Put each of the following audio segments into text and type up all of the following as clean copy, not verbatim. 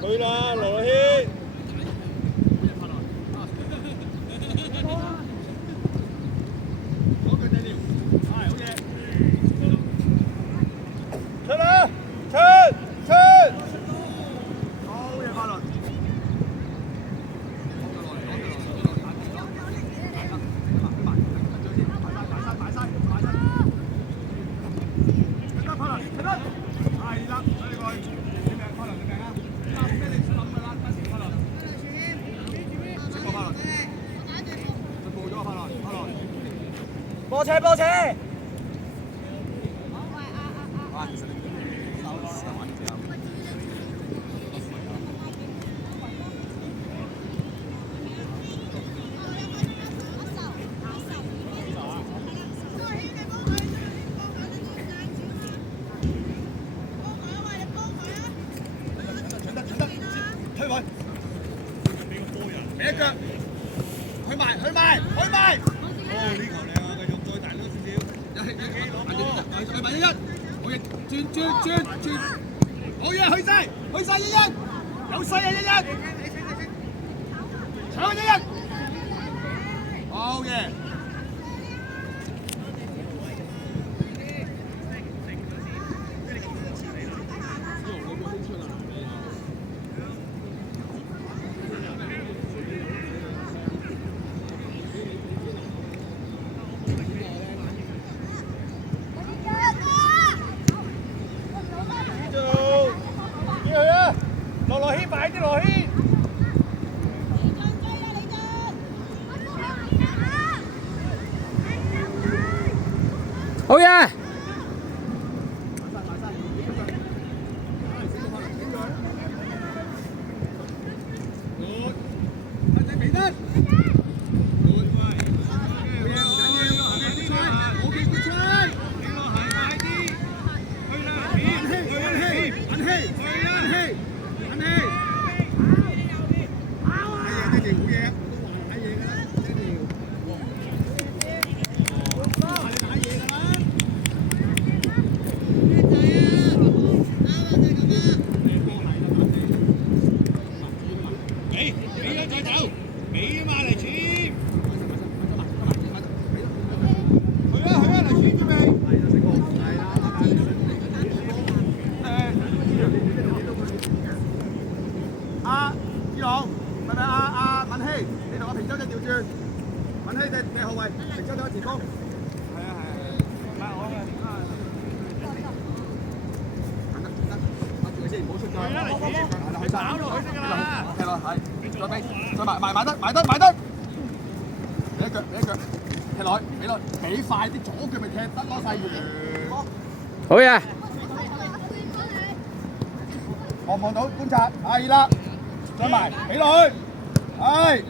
去啦，羅軒。出啦！出！好嘢，法倫。波車！推佢，俾一腳，去埋！哦，呢球靚啊！繼續再大多少少，去埋一，好嘢，轉，好嘢，去晒，一，有勢啊一，搶一，好嘢。羅軒快啲，羅軒！好嘢！伊朗，係咪阿敏希？你同阿平洲仔調轉，敏希你後衞，平洲仔前鋒。係啊，唔係我嘅。握住佢先，唔好出界。你跑落去先㗎啦。係喎，係。再俾，再埋得。俾一腳，踢落去，俾快啲，左腳咪踢得咯，細魚。好嘢！望到觀察，係啦。再埋，俾落去，係。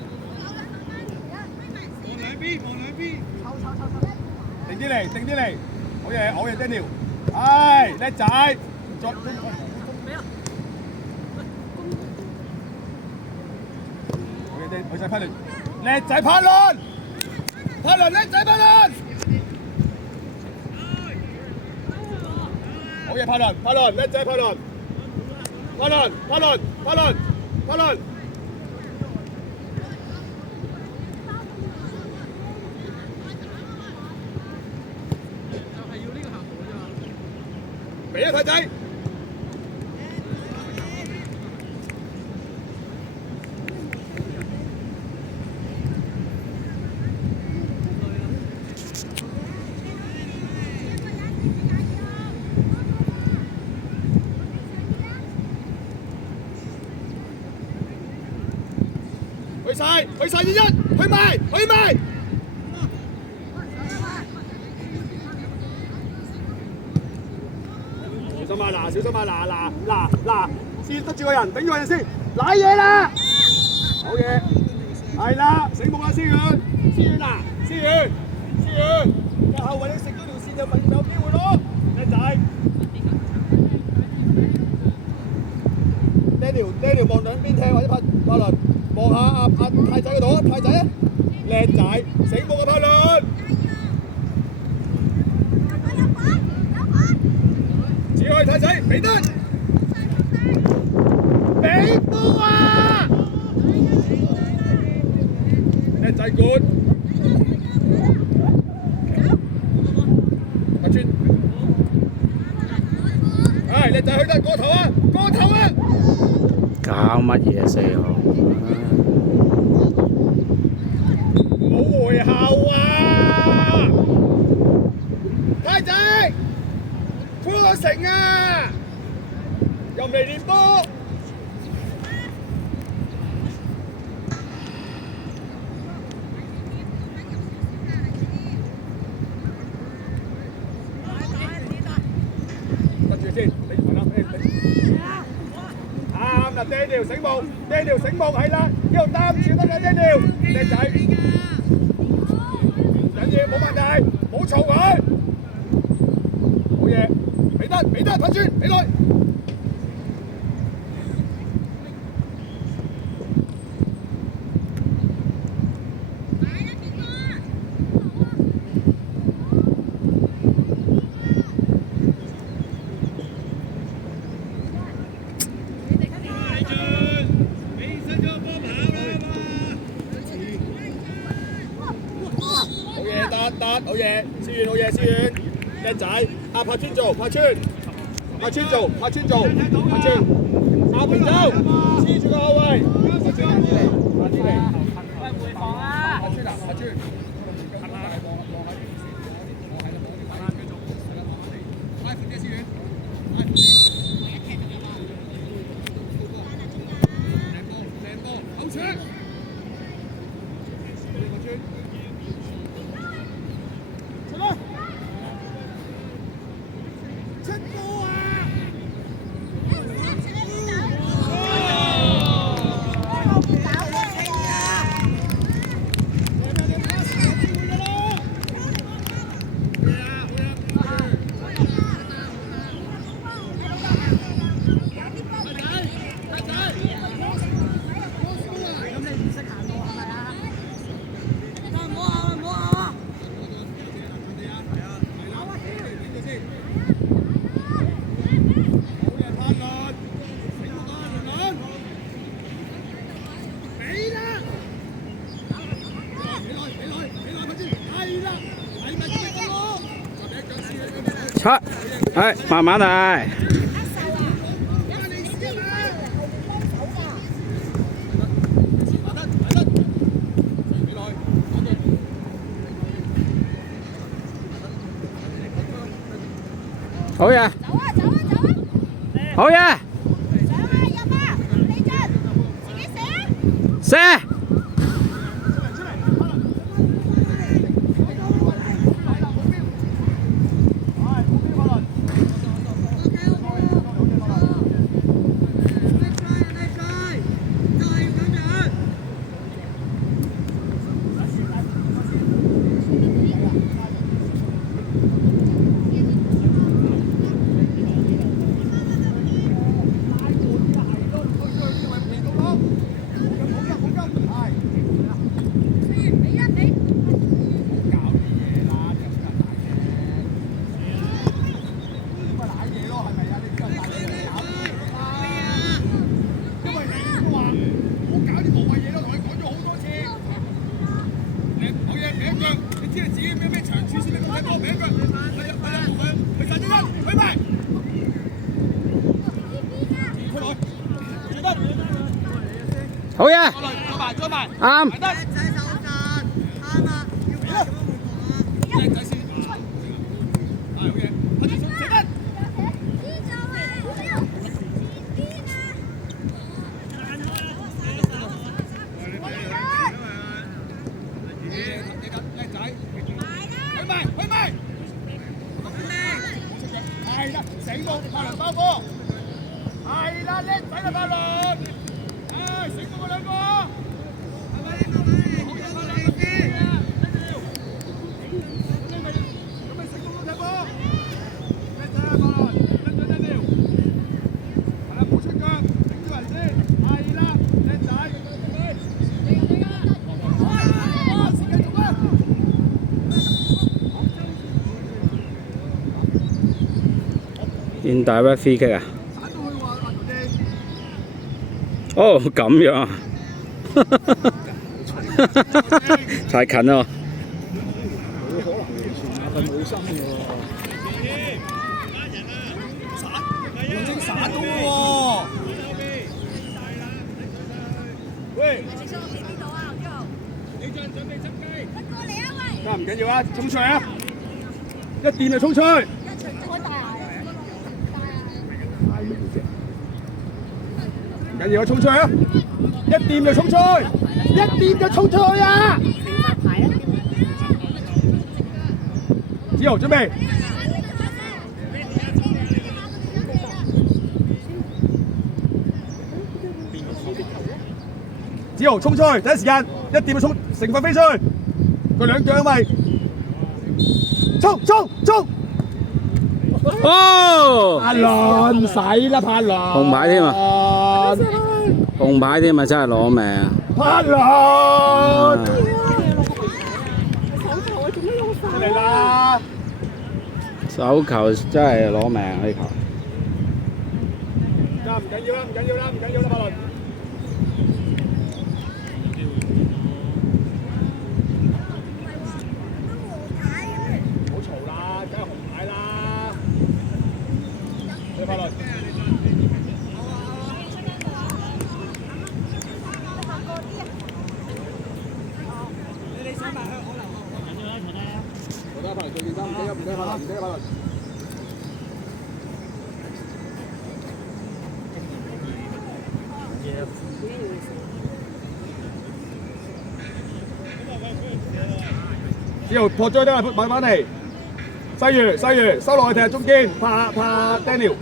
望兩邊，定啲嚟，好嘢 ，Daniel， 係叻仔，作中。好嘢，去晒帕倫，叻仔帕倫，叻仔帕倫，好嘢帕倫，叻仔帕倫。俾啊太仔！去晒一，去埋！小心啊！嗱，先得住個人，頂住個人先，瀨嘢啦！好嘢，係啦，醒目啦，思遠，個後衞你食咗條線就有機會咯，靚仔。Daniel 望兩邊踢或者拍輪，望下阿太仔嗰度啊，太仔啊，靚仔，醒目嘅拍輪。只可以太仔，俾得。俾波啊！叻仔管，阿川，係叻仔去得過頭啊！過頭啊！搞乜嘢四號？冇回後啊！太仔，潘樂成啊！又唔嚟練波。先，你唔啱，啱啦，爹條醒目，爹條醒目係啦，呢度擔住得啦，爹條，靚仔，唔緊要，冇問題，冇嘈佢，好嘢，俾得，噴磚，俾佢。得，好嘢，思遠好嘢，思遠，靚仔，阿柏川做，柏川做，柏川，阿平走，黐住個後衞，快啲嚟，回防啊！柏川，快啲思遠，靚波，後搶。出，係慢慢嚟。好嘢！好嘢！射！好嘢！再埋，啱。係啦，醒目柏倫包波，係啦，叻仔啦柏倫，唉，醒目嗰兩個，係咪？好嘢，柏倫先，咁咪醒目咯踢波，叻仔啊柏倫，叻條，係啦，冇出腳，頂住人先，係啦，叻仔，繼續啊！indirect free kick 啊！哦，咁樣啊，太近啦！佢冇心嘅喎，已經散咗喎。喂，得唔緊要啊，衝出去啊！一掂就衝出去。唔緊要啊，衝出去啊！一掂就衝出去，一掂就衝出去啊！子豪準備。子豪衝出去，第一時間一掂就衝，成塊飛出去，佢兩腳咪衝！哦，帕倫唔使啦，帕倫紅牌添啊！紅牌添啊，真係攞命啊！帕倫出嚟啦！手球真係攞命啊！呢球。唔緊要啦，唔緊要啦，唔緊要啦，帕倫。之後破追得係買翻嚟，西魚收落去踢中堅，怕 Daniel。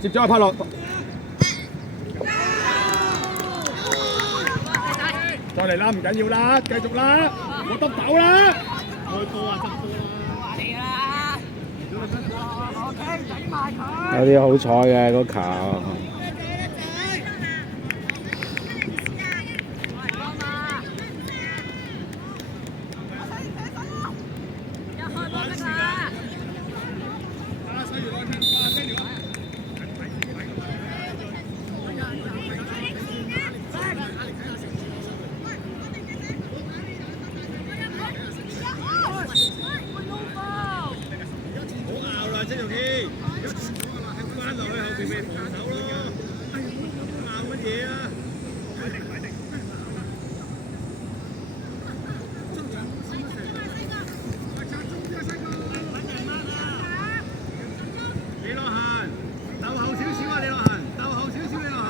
接咗阿帕洛，再嚟啦，唔緊要啦，繼續啦，冇得抖啦。開波啊，有啲好彩嘅嗰球。張耀基，翻落去後邊咪防守咯，拗乜嘢啊？李樂恆，鬥後少少啊！李樂恆，鬥後少少，李樂恆。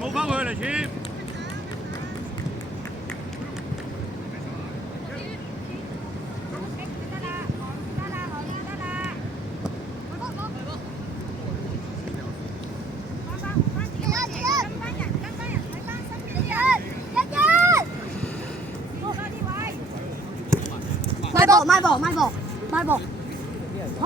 冇翻去嚟貼。邁步，嚇！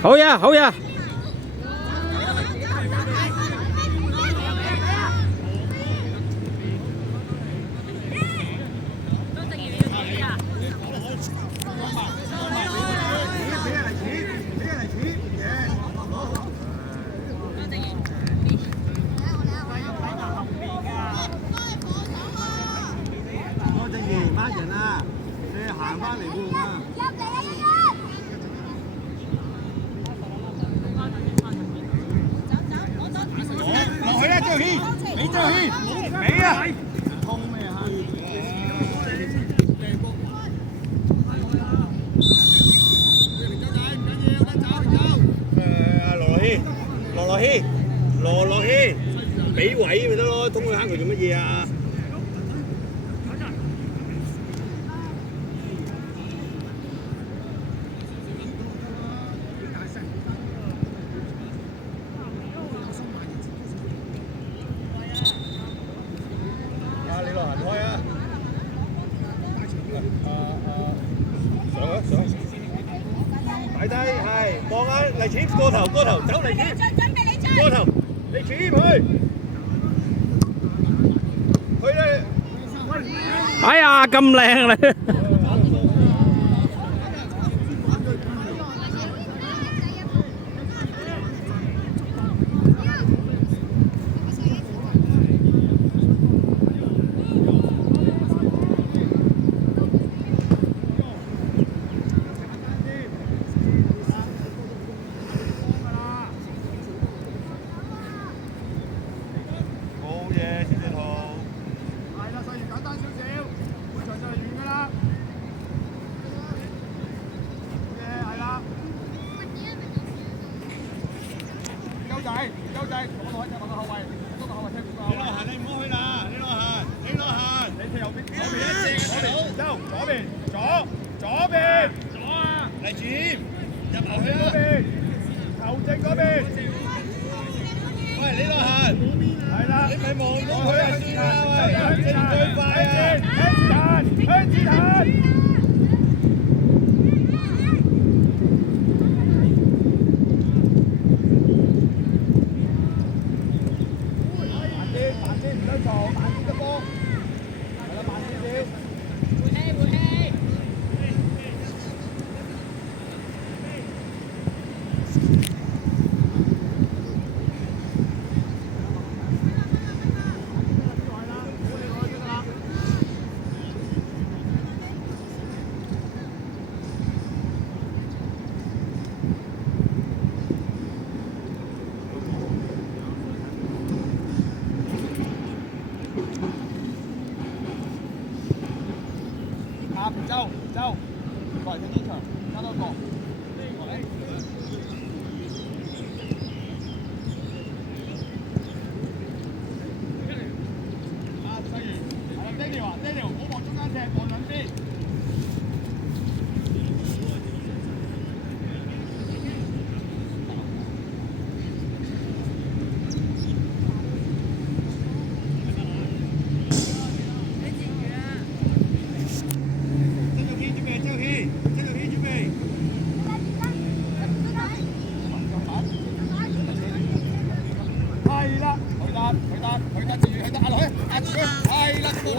好呀，好呀。多謝爺班人啊，你行翻嚟換啊！落去啦，張軒，俾張軒，俾啊！痛咩啊？羅樂軒，俾位咪得咯，通佢坑佢做乜嘢啊？你落行開啊！上！擺低係望下黎錢過頭走黎錢過頭，你錢去咧！哎呀，咁靚你！周仔，我落去就落個後衞，嗰個後衞踢個後衞。你落行，你唔好去啦！你落行，你踢右邊，左邊一隻，左邊，左啊！黎錢入球去嗰啊！邊，球證嗰邊，喂，你落行，係啦，你咪望到佢啊先啦！喂，正最快啊！向前行。周，過嚟踢呢場，加多個。Daniel，唔好望中間踢，望兩邊。係啦，佢得，壓落去，係啦，哇！